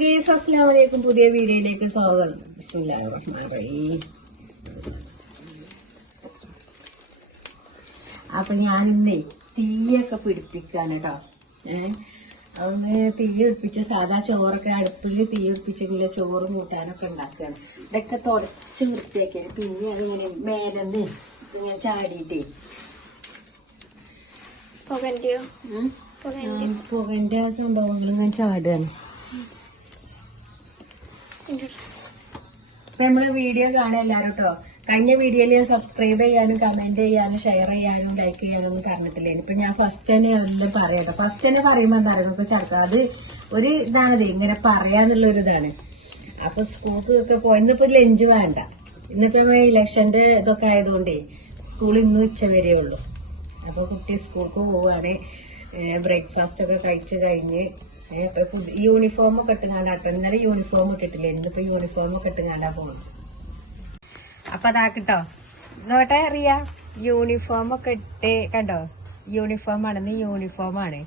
ഗീസ് അസ്ലാം വലൈക്കും പുതിയ വീഡിയോയിലേക്ക് സ്വാഗതം. അപ്പൊ ഞാനിന്നേ തീയൊക്കെ പിടിപ്പിക്കാണ് കേട്ടോ ഏഹ് അതൊന്ന് തീ പിടിപ്പിച്ച് സാധാ ചോറൊക്കെ അടുപ്പിൽ തീ പിടിപ്പിച്ചിട്ടുള്ള ചോറ് കൂട്ടാനൊക്കെ ഉണ്ടാക്കുകയാണ് ഇതൊക്കെ തുടച്ച് വൃത്തിയാക്കിയാണ് പിന്നെ അതിങ്ങനെ മേലെന്ന് ഇങ്ങനെ ചാടിയിട്ടേ. ആ, പുകന്റെ സംഭവങ്ങൾ ഞാൻ ചാടുകയാണ് നമ്മൾ വീഡിയോ കാണാൻ എല്ലാരും കേട്ടോ കഴിഞ്ഞ വീഡിയോയിൽ സബ്സ്ക്രൈബ് ചെയ്യാനും കമന്റ് ചെയ്യാനും ഷെയർ ചെയ്യാനും ലൈക്ക് ചെയ്യാനും ഒന്നും പറഞ്ഞിട്ടില്ല? ഇപ്പൊ ഞാൻ ഫസ്റ്റ് തന്നെ എല്ലാം പറയാം ഫസ്റ്റ് തന്നെ പറയുമ്പോ എന്താ പറയുക ചർക്ക അത് ഒരു ഇതാണത്. ഇങ്ങനെ പറയാന്നുള്ള ഒരു ഇതാണ്. അപ്പൊ സ്കൂൾക്ക് ഒക്കെ പോയി ഇന്നിപ്പോ ലഞ്ച് വേണ്ട. ഇന്നിപ്പോ ഇലക്ഷന്റെ ഇതൊക്കെ ആയതുകൊണ്ടേ സ്കൂൾ ഇന്ന് ഉച്ച വരെ ഉള്ളൂ. അപ്പൊ കുട്ടി സ്കൂൾക്ക് പോവുകയാണെ ബ്രേക്ക്ഫാസ്റ്റ് ഒക്കെ കഴിച്ചു കഴിഞ്ഞ് യൂണിഫോം ഒക്കെ ഇട്ടുങ്ങാണ്ടാട്ടോ. ഇന്നലെ യൂണിഫോം ഇട്ടിട്ടില്ല? ഇന്നിപ്പോ യൂണിഫോം ഒക്കെ ഇട്ടുങ്ങാണ്ടാ പോണത് അപ്പൊ അതാക്കിട്ടോ നോട്ടെ അറിയ യൂണിഫോം ഒക്കെ ഇട്ട് കണ്ടോ? യൂണിഫോം ആണെന്ന് യൂണിഫോം ആണ്.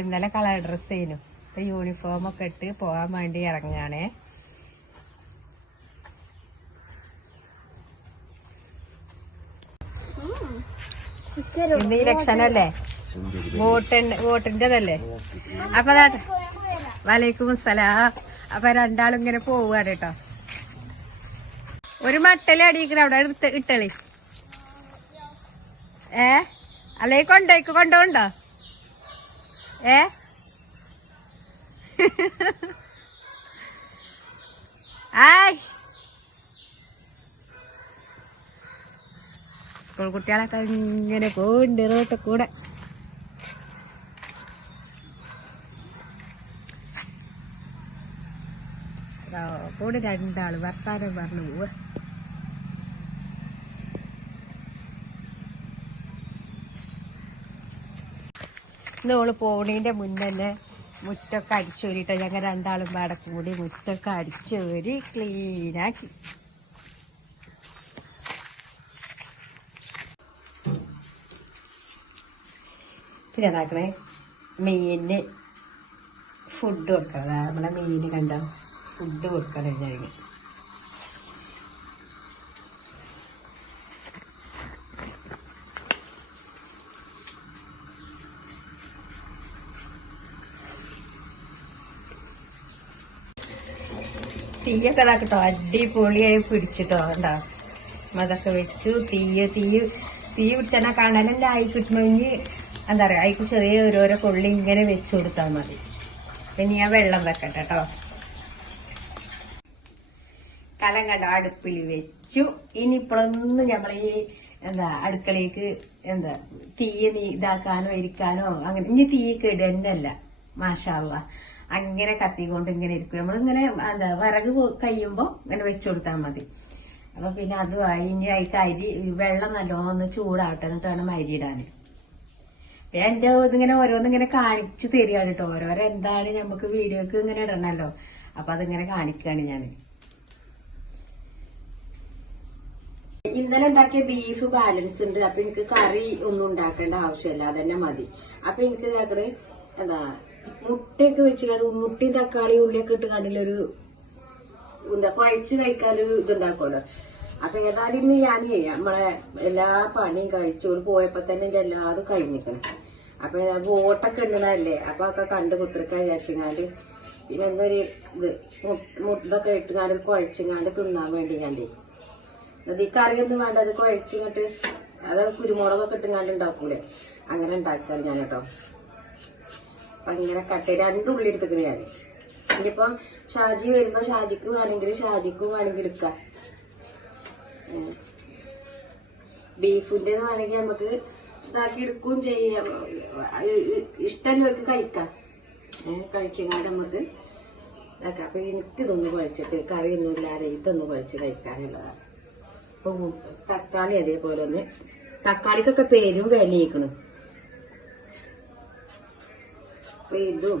ഇന്നലെ കളർ ഡ്രസ് ചെയ്യുന്നു ഇപ്പൊ യൂണിഫോം ഒക്കെ ഇട്ട് പോകാൻ വേണ്ടി ഇറങ്ങാണേ. ഇന്ന് ഇലക്ഷൻ അല്ലേ വോട്ടിന്റെ വോട്ടിന്റെതല്ലേ? അപ്പൊ വലൈക്കും സലാം അപ്പൊ രണ്ടാളും ഇങ്ങനെ പോവുകയാണ് കേട്ടോ. ഒരു മട്ടൽ അടിയിക്കണ അവിടെ എടുത്ത് ഇട്ടളി. ഏ? അല്ലെ കൊണ്ടോയ്ക്ക് കൊണ്ടോണ്ടോ ഏ? ആയ്. സ്കൂൾ കുട്ടികളൊക്കെ ഇങ്ങനെ പോണ്ട് റോട്ടിൽ കൂടെ. ആ, കൂടെ രണ്ടാൾ വർത്താനം പറഞ്ഞു പോവുക ഇന്നോൾ പോണീന്റെ മുന്നേ തന്നെ മുറ്റൊക്കെ അടിച്ചോരിട്ടോ. ഞങ്ങൾ രണ്ടാളും പാടെ കൂടി മുറ്റൊക്കെ അടിച്ചോരി ക്ലീനാക്കി. പിന്നെ എന്താക്കണേ മീനിന് ഫുഡ് കൊടുക്കണം. നമ്മളെ മീന് കണ്ടോ? ഫുഡ് കൊടുക്കണം കഴിഞ്ഞ് തീയൊക്കെ ഇതാക്കട്ടോ അടിപൊളിയായി പിടിച്ചിട്ടോ എന്താ അതൊക്കെ വെച്ചു തീയ തീയ് തീ പിടിച്ചാൽ കണലെല്ലാം ആയി കിട്ടണമെങ്കിൽ എന്താ പറയാ അതിക്ക് ചെറിയ ഓരോരോ കൊള്ളി ഇങ്ങനെ വെച്ചു കൊടുത്താൽ മതി. പിന്നെ ഞാൻ വെള്ളം വെക്കട്ടെ കേട്ടോ. കലം കണ്ട അടുപ്പിൽ വെച്ചു. ഇനി ഇനിയിപ്പോഴൊന്നും നമ്മൾ ഈ എന്താ അടുക്കളയ്ക്ക് എന്താ തീ ഇതാക്കാനോ ഇരിക്കാനോ അങ്ങനെ ഇനി തീ കിടന്നല്ല. മാഷാള്ള അങ്ങനെ കത്തിക്കൊണ്ട് ഇങ്ങനെ ഇരിക്കും. നമ്മളിങ്ങനെ എന്താ വിറക് പോ- കഴിയുമ്പോ ഇങ്ങനെ വെച്ചു കൊടുത്താൽ മതി. അപ്പൊ പിന്നെ അതുമായി ഇനി അതിക്ക് അരി വെള്ളം നല്ലോണം ചൂടാവട്ടെ എന്നിട്ട് വേണം അരി ഇടാന് എന്റെ ഇതിങ്ങനെ ഓരോന്നിങ്ങനെ കാണിച്ചു തരികയാണ് കേട്ടോ. ഓരോരോ എന്താണ് നമുക്ക് വീഡിയോക്ക് ഇങ്ങനെ ഇടണല്ലോ. അപ്പൊ അതിങ്ങനെ കാണിക്കുകയാണ് ഞാൻ ഇന്നലെ ഉണ്ടാക്കിയ ബീഫ് ബാലൻസ് ഉണ്ട്. അപ്പൊ എനിക്ക് കറി ഒന്നും ഉണ്ടാക്കേണ്ട ആവശ്യമില്ല. അതന്നെ മതി. അപ്പൊ എനിക്ക് ഇതാക്കണേ എന്താ മുട്ടയൊക്കെ വെച്ച് കണ്ട് മുട്ടയും തക്കാളി ഉള്ളിയൊക്കെ ഇട്ട് കണ്ടില്ലൊരു എന്താ കുഴച്ച് കഴിക്കാനൊരു ഇതുണ്ടാക്കുമല്ലോ അപ്പൊ ഏതായാലും ഇന്ന് ഞാൻ നമ്മളെ എല്ലാ പണിയും കഴിച്ചു പോയപ്പോ തന്നെ എന്റെ എല്ലാതും കഴിഞ്ഞിക്കണം അപ്പൊ ബോട്ടൊക്കെ ഉണ്ടതല്ലേ അപ്പൊ ഒക്കെ കണ്ട് കുത്തിരിക്കാൻ വിചാരിച്ചിങ്ങാണ്ട്. പിന്നെ എന്തൊരു ഇത് മുട്ടൊക്കെ ഇട്ടുകാണ്ട് കുഴച്ചിങ്ങാണ്ട് തിന്നാൻ വേണ്ടി കണ്ടേ. അത് കറി കറിയൊന്നും വേണ്ട അത് കുഴച്ചിങ്ങോട്ട് അത് കുരുമുളകൊക്കെ ഇട്ടുങ്ങാണ്ട് ഉണ്ടാക്കൂലേ അങ്ങനെ ഉണ്ടാക്കുകയാണ് ഞാൻ കേട്ടോ അപ്പൊ ഇങ്ങനെ കട്ട് രണ്ടുള്ളി എടുത്തിക്കണ ഞാൻ ഇനിയിപ്പോ ഷാജി വരുമ്പോ ഷാജിക്ക് വേണമെങ്കിൽ ഷാജിക്കും വേണമെങ്കിൽ എടുക്കാം. ബീഫിന്റെ വേണമെങ്കിൽ നമുക്ക് ഇതാക്കി എടുക്കുകയും ചെയ്യാം. ഇഷ്ടമുള്ളവർക്ക് കഴിക്കാം. ഏഹ് കഴിച്ചങ്ങാട് നമുക്ക് ഇതാക്കാം. അപ്പൊ എനിക്ക് ഇതൊന്ന് കഴിച്ചിട്ട് കറിയൊന്നും ഇല്ലാതെ ഇതൊന്ന് കുഴച്ച് കഴിക്കാനുള്ളതാണ്. അപ്പൊ തക്കാളി അതേപോലെ ഒന്ന് തക്കാളിക്കൊക്കെ പേരും വിലയിക്കണം. അപ്പൊ ഇതും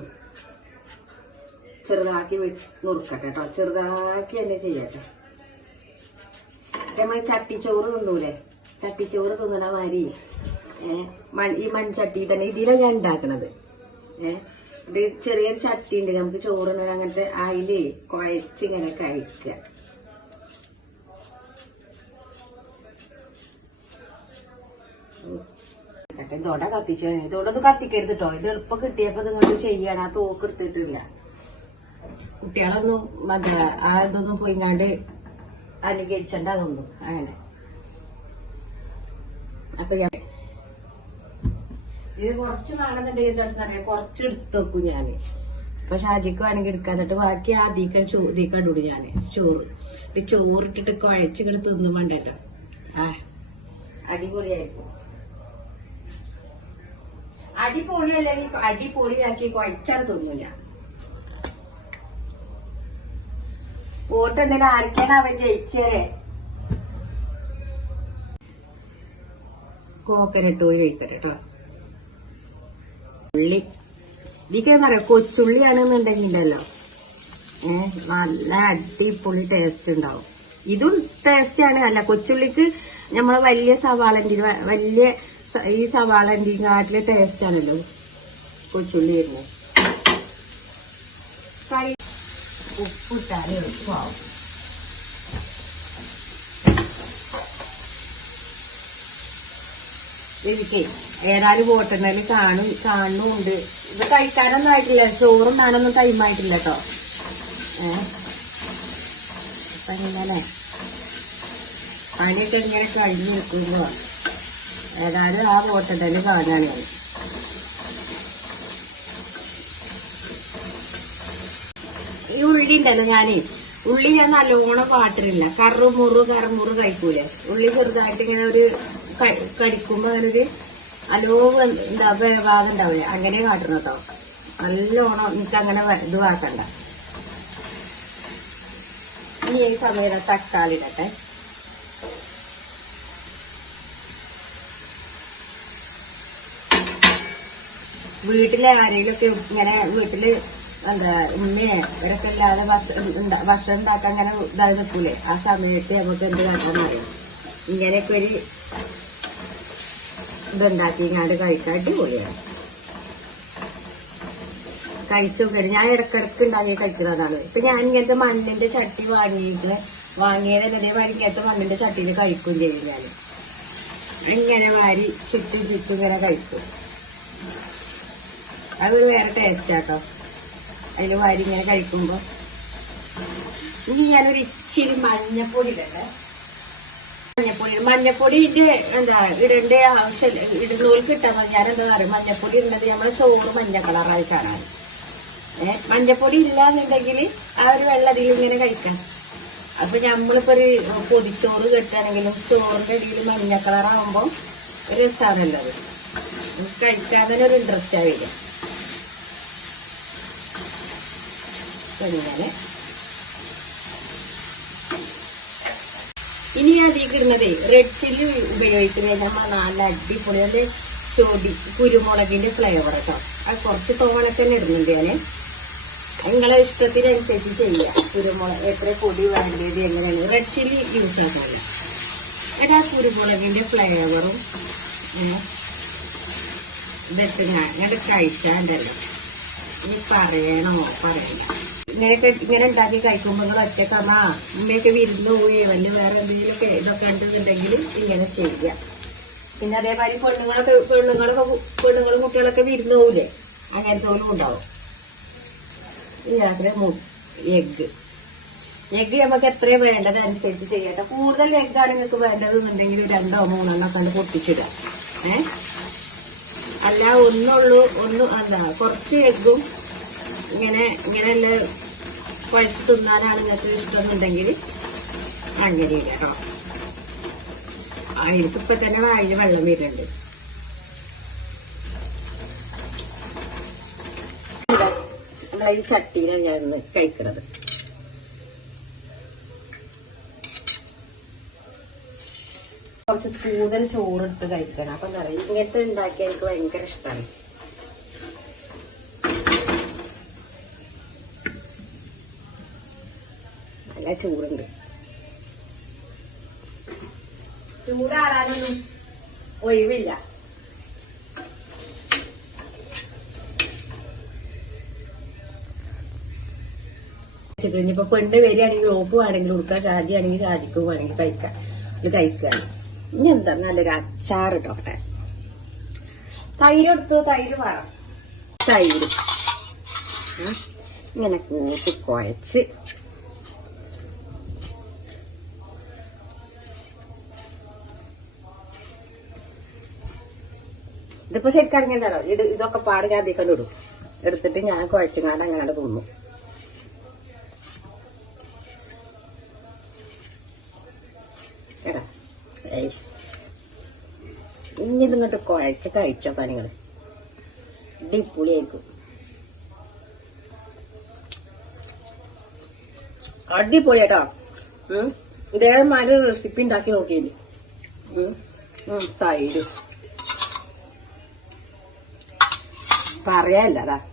ചെറുതാക്കി നുറുക്കട്ടെ കേട്ടോ. ചെറുതാക്കി തന്നെ ചെയ്യട്ടെ. നമ്മൾ ചട്ടിച്ചോറ് തിന്നൂലേ? ചട്ടിച്ചോറ് തിന്നണ മാതിരി ഈ മൺചട്ടി തന്നെ ഇതിലാണ് ഞാൻ ഉണ്ടാക്കണത്. ഏഹ് ചെറിയൊരു ചട്ടി ഉണ്ട്. നമുക്ക് ചോറിന് അങ്ങനത്തെ അതിൽ കുഴച്ചിങ്ങനെ കഴിക്കുക കട്ടെ ഇതോടെ കത്തിച്ചു. ഇതോടൊന്ന് കത്തിക്കരുത് കേട്ടോ ഇത് എളുപ്പം കിട്ടിയപ്പോ നിങ്ങൾക്ക് ചെയ്യണം ആ തോക്ക് എടുത്തിട്ടില്ല. കുട്ടികളൊന്നും മറ്റേ ആ ഇതൊന്നും പോയിങ്ങാണ്ട് അനുകരിച്ചണ്ട അതൊന്നും. അങ്ങനെ. അപ്പൊ ഞാൻ ഇത് കുറച്ച് നാണെന്നുണ്ടെങ്കിൽ എന്താണെന്നറിയാം കുറച്ച് എടുത്ത് വെക്കും ഞാൻ. അപ്പൊ ഷാജിക്ക് വേണമെങ്കിൽ എടുക്കാൻ തൊട്ട് ബാക്കി ആദ്യക്ക ചോദി കണ്ടുപിടി ഞാൻ. ചോറ്. ചോറിട്ടിട്ട് കുഴച്ചിങ്ങനെ തിന്നു വേണ്ടല്ലോ. ആ. അടിപൊളിയായിരിക്കും. അടിപൊളി അല്ലെങ്കിൽ അടിപൊളിയാക്കി കുഴച്ചാൽ തിന്നൂല. വോട്ട് എന്തിനാ ആർക്കാണ് അവൻ ജയിച്ചേ കോക്കനട്ട് ഓയിൽ ഒഴിക്കട്ടെ കേട്ടോ ഉള്ളി. ഇതിക്കറിയാം പറയാം കൊച്ചുള്ളിയാണെന്നുണ്ടെങ്കിലല്ലോ ഏ നല്ല അടിപൊളി ടേസ്റ്റ് ഉണ്ടാവും. ഇതും ടേസ്റ്റ് ആണ്. അല്ല കൊച്ചുള്ളിക്ക് നമ്മൾ വലിയ സവാളന്റെ വലിയ ഈ സവാളന്റെ നാട്ടിലെ ടേസ്റ്റ് ആണല്ലോ. കൊച്ചുള്ളി വരുന്നത് കൈ ഉപ്പിട്ടാൽ എളുപ്പമാവും. എനിക്ക് ഏതായാലും വോട്ടെണ്ണൽ കാണും കാണുന്നുണ്ട്. ഇത് കഴിക്കാനൊന്നും ആയിട്ടില്ല. ചോറും ഞാനൊന്നും ടൈമായിട്ടില്ല കേട്ടോ. ഏ? അപ്പൊ ഇങ്ങനെ പണിയൊക്കെ ഇങ്ങനെ കഴിഞ്ഞ് നിൽക്കുമ്പോ ഏതായാലും ആ കാണാണ് ഞാൻ ഈ ഉള്ളി ഉണ്ടല്ലോ ഞാനേ ഉള്ളി ഞാൻ നല്ലോണം പാട്ടില്ല കറു മുറു കറമുറു കഴിക്കൂലേ? ഉള്ളി ചെറുതായിട്ട് ഇങ്ങനെ ഒരു കടിക്കുമ്പോ അങ്ങനൊരു അലോ എന്താ വേവാതെ ഉണ്ടാവില്ല? അങ്ങനെ കാട്ടണം കേട്ടോ നല്ലോണം എനിക്ക് അങ്ങനെ ഇത് ആക്കണ്ട ഇനി ഈ സമയത്ത് തക്കാളി ഇടട്ടെ. വീട്ടിലെ ആരെങ്കിലുമൊക്കെ ഇങ്ങനെ വീട്ടിൽ എന്താ ഉമ്മയെ ഇവരൊക്കെ ഇല്ലാതെ ഭക്ഷണം ഉണ്ടാക്കാൻ അങ്ങനെ ഇതായി നിൽക്കൂലേ ആ സമയത്ത് നമുക്ക് എന്ത് കാട്ടാൻ അറിയാം? ഇങ്ങനെയൊക്കെ ഒരു ഇതുണ്ടാക്കി ഇങ്ങാണ്ട് കഴിക്കാൻ അടിപൊളിയാണ്. കഴിച്ചു ഞാൻ ഇടക്കിടക്ക് ഉണ്ടാക്കി കഴിക്കുന്നതാണ് ഇപ്പൊ ഞാൻ ഇങ്ങനത്തെ മണ്ണിന്റെ ചട്ടി വാങ്ങിയിട്ട് വാങ്ങിയത് അതേമാതിരി ഇങ്ങനത്തെ മണ്ണിന്റെ ചട്ടിയിൽ കഴിക്കും ചെയ്യും ഇങ്ങനെ വാരി ചുറ്റും ചുറ്റും ഇങ്ങനെ കഴിക്കും. അതൊരു വേറെ ടേസ്റ്റ് ആട്ടോ. അതിൽ വാരി ഇങ്ങനെ കഴിക്കുമ്പോ. ഇനി ഞാനൊരു ഇച്ചിരി മഞ്ഞപ്പൊടി ഇടട്ടെ. മഞ്ഞപ്പൊടി മഞ്ഞപ്പൊടി ഇത് എന്താ ഇടേണ്ട ആവശ്യം ഇടുന്നോൽ കിട്ടാൻ ഞാൻ എന്താ പറയുക മഞ്ഞപ്പൊടി ഇടുന്നത് നമ്മളെ ചോറ് മഞ്ഞ കളറായി കാണാൻ. ഏഹ് മഞ്ഞപ്പൊടി ഇല്ലാന്നുണ്ടെങ്കിൽ ആ ഒരു വെള്ളത്തിൽ ഇങ്ങനെ കഴിക്കാം അപ്പൊ നമ്മളിപ്പോ ഒരു പൊതിച്ചോറ് കെട്ടാണെങ്കിലും ചോറിന്റെ ഇടയിൽ മഞ്ഞ കളറാകുമ്പോ ഒരു രസമാണല്ലോ അത്. കഴിക്കാൻ തന്നെ ഒരു ഇൻട്രസ്റ്റ് ആവില്ല ഇങ്ങനെ ഇനി ഞാൻ അതിലേക്ക് ഇടുന്നതേ റെഡ് ചില്ലി ഉപയോഗിക്കുന്നത് നമ്മൾ നല്ല അടിപൊളി അത് ചൊടി കുരുമുളകിന്റെ ഫ്ലേവർ കേട്ടോ അത് കുറച്ച് തോനൊക്കെ തന്നെ ഇടുന്നുണ്ട് ഞാൻ നിങ്ങളെ ഇഷ്ടത്തിനനുസരിച്ച് ചെയ്യുക കുരുമുളക് എത്ര പൊടി വേണ്ടത് എങ്ങനെയാണ്? റെഡ് ചില്ലി യൂസ് ആക്കാറില്ല എന്നിട്ട് ആ കുരുമുളകിന്റെ ഫ്ലേവറും ഞാൻ ഇങ്ങോട്ട് കഴിച്ചാണ്ടല്ലോ ഇനി പറയണോ? പറയണ്ട. ഇങ്ങനെയൊക്കെ ഇങ്ങനെ ഉണ്ടാക്കി കഴിക്കുമ്പോൾ നിങ്ങൾ ഒറ്റക്കമ്മ ഉമ്മയൊക്കെ വിരുന്ന് പോയി വല്ല വേറെ എന്തെങ്കിലുമൊക്കെ ഇതൊക്കെ ഉണ്ടെന്നുണ്ടെങ്കിൽ ഇങ്ങനെ ചെയ്യുക. പിന്നെ അതേമാതിരി പെണ്ണുങ്ങളൊക്കെ പെണ്ണുങ്ങളൊക്കെ പെണ്ണുങ്ങളും കുട്ടികളൊക്കെ വിരുന്ന് പോവില്ലേ അങ്ങനത്തെ പോലും ഉണ്ടാവും. ഈ എഗ്ഗ് എഗ്ഗ് എഗ് നമുക്ക് എത്രയും വേണ്ടത് അനുസരിച്ച് ചെയ്യട്ടെ കൂടുതൽ എഗ്ഗാണ് നിങ്ങൾക്ക് വേണ്ടത് എന്നുണ്ടെങ്കിൽ രണ്ടോ മൂന്നെണ്ണോ കണ്ട് പൊട്ടിച്ചിടുക. ഏ? അല്ല ഒന്നുള്ളൂ ഒന്ന് അല്ല കുറച്ച് എഗ്ഗും ഇങ്ങനെ ഇങ്ങനെയല്ല കുഴച്ച് തിന്നാനാണ് നിങ്ങൾക്ക് ഇഷ്ടം എന്നുണ്ടെങ്കിൽ അങ്ങനെ കേട്ടോ ഇപ്പൊ തന്നെ വായിൽ വെള്ളം വരുന്നുണ്ട്. നമ്മളെ ചട്ടിയിലാണ് ഞാൻ ഇന്ന് കഴിക്കണത്. കുറച്ച് കൂടുതൽ ചോറിട്ട് കഴിക്കണം. അപ്പൊ എന്താ പറയാ ഇങ്ങനത്തെ ഉണ്ടാക്കിയാൽ എനിക്ക് ഭയങ്കര ഇഷ്ടമാണ് നല്ല ചൂടുണ്ട്. ചൂടാറാനൊന്നും ഒഴിവില്ല. ഇനിയിപ്പോ പെണ്ണ് വരികയാണെങ്കിൽ ഓപ്പ് വേണമെങ്കിൽ കൊടുക്കാം ഷാജി ആണെങ്കിൽ ഷാജിക്ക് വേണമെങ്കിൽ കഴിക്കാം. ഇത് കഴിക്കുകയാണ്. ഇനി എന്താ നല്ലൊരു അച്ചാർ ഇട്ടോട്ടെ. തൈര് എടുത്ത്? തൈര് വേണം. തൈര്. ആ, ഇങ്ങനെ കൂട്ടി കുഴച്ച്. ഇതിപ്പോ ശരിക്കും അടങ്ങിയതാണോ ഇത് ഇതൊക്കെ പാട് ഞാൻ അതിൽ കണ്ടിടും എടുത്തിട്ട് ഞാൻ കുഴച്ചങ്ങാണ്ട് അങ്ങനെ തിന്നു. ഇനി ഇതിങ്ങോട്ട് കുഴച്ച് കഴിച്ചോക്കാ പണികൾ അടിപൊളിയായിരിക്കും. അടിപൊളിയാട്ടോ. ഇതേമാതിരി റെസിപ്പി ഉണ്ടാക്കി നോക്കിയില്ലേ? തൈര്. പറയാല്ല